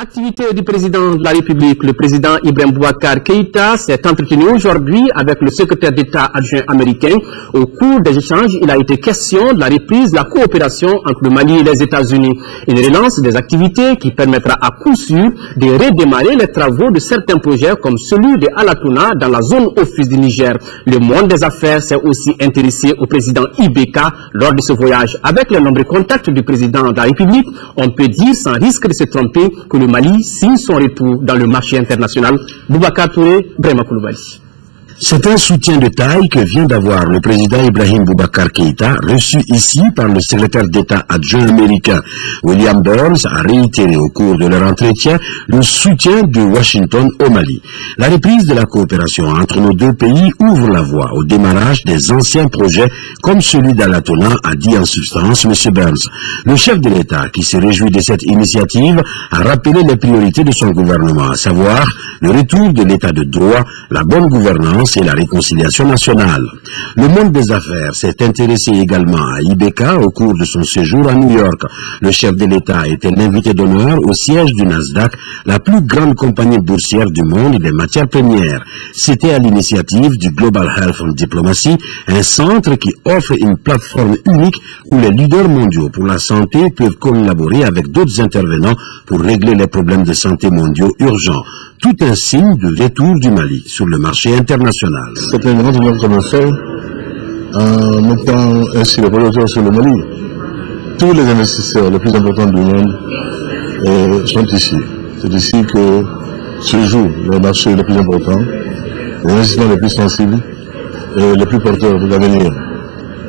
Activité du président de la République, le président Ibrahim Boubacar Keïta s'est entretenu aujourd'hui avec le secrétaire d'État adjoint américain. Au cours des échanges, il a été question de la reprise de la coopération entre le Mali et les États-Unis. Une relance des activités qui permettra à coup sûr de redémarrer les travaux de certains projets comme celui de Alatouna dans la zone office du Niger. Le monde des affaires s'est aussi intéressé au président Ibeka lors de ce voyage. Avec le nombreux contacts du président de la République, on peut dire sans risque de se tromper que le Mali signe son retour dans le marché international. Boubacar Touré, Brema Koulibaly. C'est un soutien de taille que vient d'avoir le président Ibrahim Boubacar Keïta, reçu ici par le secrétaire d'État adjoint américain. William Burns a réitéré au cours de leur entretien le soutien de Washington au Mali. La reprise de la coopération entre nos deux pays ouvre la voie au démarrage des anciens projets comme celui d'Alatona, a dit en substance M. Burns. Le chef de l'État, qui se réjouit de cette initiative, a rappelé les priorités de son gouvernement, à savoir le retour de l'état de droit, la bonne gouvernance et la réconciliation nationale. Le monde des affaires s'est intéressé également à Ibeka au cours de son séjour à New York. Le chef de l'État était l'invité d'honneur au siège du Nasdaq, la plus grande compagnie boursière du monde des matières premières. C'était à l'initiative du Global Health and Diplomacy, un centre qui offre une plateforme unique où les leaders mondiaux pour la santé peuvent collaborer avec d'autres intervenants pour régler les problèmes de santé mondiaux urgents. Tout un signe du retour du Mali sur le marché international. C'est une grande union qu'on a fait en mettant ainsi les projecteurs sur le Mali. Tous les investisseurs les plus importants du monde sont ici. C'est ici que se jouent les marchés les plus importants, les investissements les plus sensibles et les plus porteurs de l'avenir,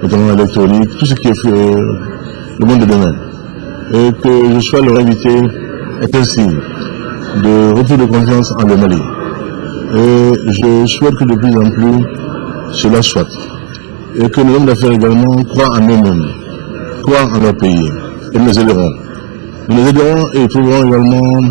notamment l'électronique, tout ce qui est le monde de demain. Et que je sois leur invité est un signe de retour de confiance en le Mali. Et je souhaite que de plus en plus cela soit. Et que les hommes d'affaires également croient en eux-mêmes, croient en leur pays. Et nous les aiderons. Nous les aiderons et trouverons également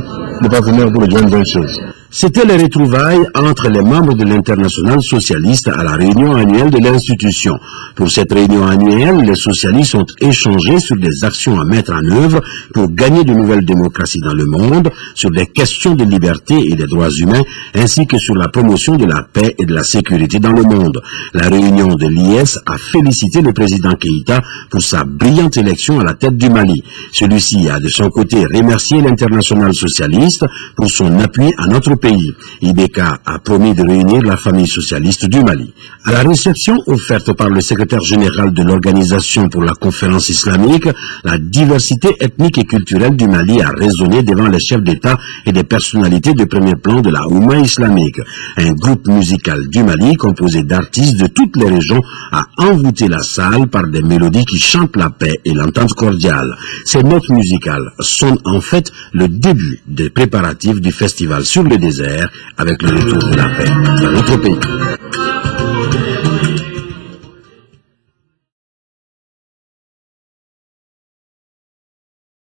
des partenaires pour les joint ventures. C'était les retrouvailles entre les membres de l'Internationale socialiste à la réunion annuelle de l'institution. Pour cette réunion annuelle, les socialistes ont échangé sur des actions à mettre en œuvre pour gagner de nouvelles démocraties dans le monde, sur des questions de liberté et des droits humains, ainsi que sur la promotion de la paix et de la sécurité dans le monde. La réunion de l'IS a félicité le président Keïta pour sa brillante élection à la tête du Mali. Celui-ci a de son côté remercié l'Internationale socialiste pour son appui à notre pays. Ibeka a promis de réunir la famille socialiste du Mali. À la réception offerte par le secrétaire général de l'Organisation pour la conférence islamique, la diversité ethnique et culturelle du Mali a résonné devant les chefs d'État et des personnalités de premier plan de la Oumma islamique. Un groupe musical du Mali composé d'artistes de toutes les régions a envoûté la salle par des mélodies qui chantent la paix et l'entente cordiale. Ces notes musicales sont en fait le début des préparatifs du festival sur le désert avec le retour de la paix dans notre pays.